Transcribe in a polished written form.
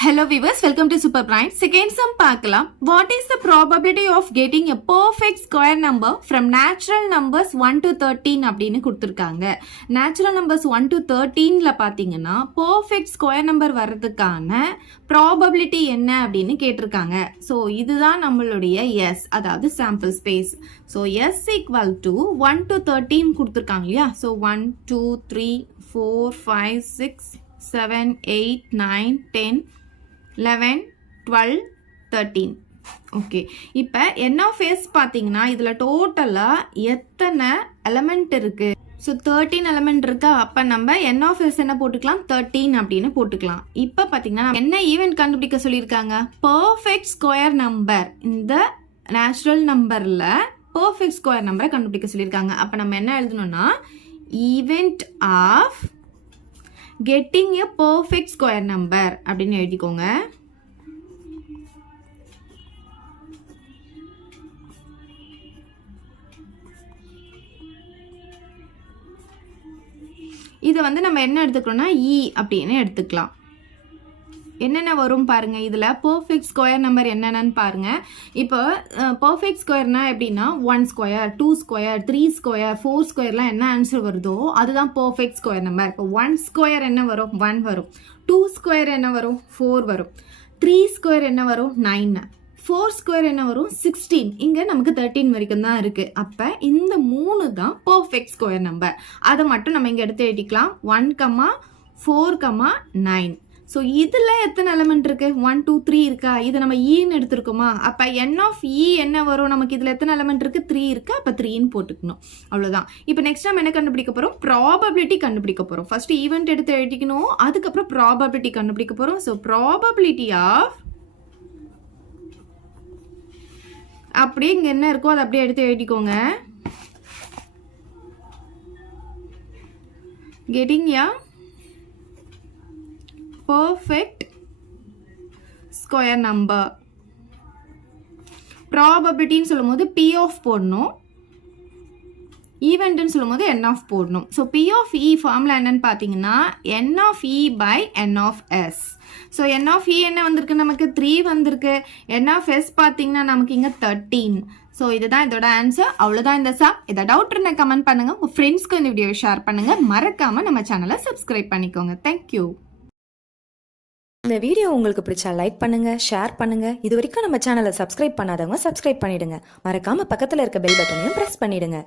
Hello viewers, welcome to Super Prime. Second sum பார்க்கலாம். What is the probability of getting a perfect square number from natural numbers 1 to 13 அப்படின்னு கொடுத்திருக்காங்க. Natural numbers 1 to 13ல பாத்தீங்கன்னா perfect square number வர்றதுக்கான probability என்ன அப்படின்னு கேட்டிருக்காங்க. So இதுதான் நம்மளுடைய S, அதாவது sample space. So S equal to 1 to 13 கொடுத்திருக்காங்க இல்லையா? So 1, 2, 3, 4, 5, 6, 7, 8, 9, 10, 11, 12, 13. ஓகே, இப்போ n of s பார்த்தீங்கன்னா இதில் டோட்டலாக எத்தனை எலமெண்ட் இருக்கு? ஸோ 13 எலமெண்ட் இருக்கா? அப்போ நம்ம n of s என்ன போட்டுக்கலாம்? 13 அப்படின்னு போட்டுக்கலாம். இப்போ பார்த்தீங்கன்னா என்ன ஈவெண்ட் கண்டுபிடிக்க சொல்லியிருக்காங்க? Perfect square number. இந்த நேச்சுரல் நம்பரில் பர்ஃபெக்ட் ஸ்கொயர் நம்பரை கண்டுபிடிக்க சொல்லியிருக்காங்க. அப்போ நம்ம என்ன எழுதணும்னா event of getting a perfect square number அப்படின்னு எழுதிக்கோங்க. இதை வந்து நம்ம என்ன எடுத்துக்கணும்னா E அப்படின்னு எடுத்துக்கலாம். என்னென்ன வரும் பாருங்க, இதில் பர்ஃபெக்ட் ஸ்கொயர் நம்பர் என்னென்னு பாருங்க. இப்போ பர்ஃபெக்ட் ஸ்கொயர்னா எப்படின்னா 1 ஸ்கொயர், 2 ஸ்கொயர், 3 ஸ்கொயர், 4 ஸ்கொயர்லாம் என்ன ஆன்சர் வருதோ அதுதான் பர்ஃபெக்ட் ஸ்கொயர் நம்பர். இப்போ 1 ஸ்கொயர் என்ன வரும்? 1 வரும். 2 ஸ்கொயர் என்ன வரும்? 4 வரும். 3 ஸ்கொயர் என்ன வரும்? 9. 4 ஸ்கொயர் என்ன வரும்? 16. இங்கே நமக்கு 13 வரைக்கும் தான் இருக்குது. அப்போ இந்த 3 தான் பர்ஃபெக்ட் ஸ்கொயர் நம்பர். அதை மட்டும் நம்ம இங்கே எடுத்து எழுதிக்கலாம். 1, 4, 9. ஸோ இதில் எத்தனை எலமெண்ட் இருக்குது? 1, 2, 3 இருக்கா? இது நம்ம ஈன்னு எடுத்துருக்கோமா? அப்போ n of E என்ன வரும்? நமக்கு இதில் எத்தனை எலமெண்ட் இருக்குது? 3 இருக்குது. அப்போ 3ன்னு போட்டுக்கணும். அவ்வளோதான். இப்போ நெக்ஸ்ட் நம்ம என்ன கண்டுபிடிக்க போகிறோம்? ப்ராபபிலிட்டி கண்டுபிடிக்க போகிறோம். ஃபஸ்ட்டு ஈவெண்ட் எடுத்து எழுதிக்கணும், அதுக்கப்புறம் ப்ராபபிலிட்டி கண்டுபிடிக்க போகிறோம். ஸோ ப்ராபபிலிட்டி ஆஃப் அப்படியே இங்கே என்ன இருக்கோ அதை அப்படியே எடுத்து எழுதிக்கோங்க. கெட்டிங் யா perfect square number. probability சொல்லும் போது P of போடணும், ஈவெண்ட்னு சொல்லும் போது N of போடணும். So P of E formula என்னன்னு பார்த்தீங்கன்னா N of E by N of S. So N of E என்ன வந்திருக்கு? நமக்கு 3 வந்திருக்கு. N of S பார்த்தீங்கன்னா நமக்கு இங்கே 13. ஸோ இதுதான் இதோட ஆன்சர். அவ்வளோதான் இந்த சம். இதை டவுட் இருந்தால் கமெண்ட் பண்ணுங்கள், உங்கள் ஃப்ரெண்ட்ஸ்க்கு இந்த வீடியோ ஷேர் பண்ணுங்கள், மறக்காமல் நம்ம சேனலை சப்ஸ்கிரைப் பண்ணிக்கோங்க. தேங்க்யூ. இந்த வீடியோ உங்களுக்கு பிடிச்சா லைக் பண்ணுங்க, ஷேர் பண்ணுங்க. இது வரைக்கும் நம்ம சேனலை சப்ஸ்கிரைப் பண்ணாதவங்க சப்ஸ்கிரைப் பண்ணிடுங்க. மறக்காம பக்கத்தில் இருக்க பெல் பட்டனையும் பிரஸ் பண்ணிடுங்க.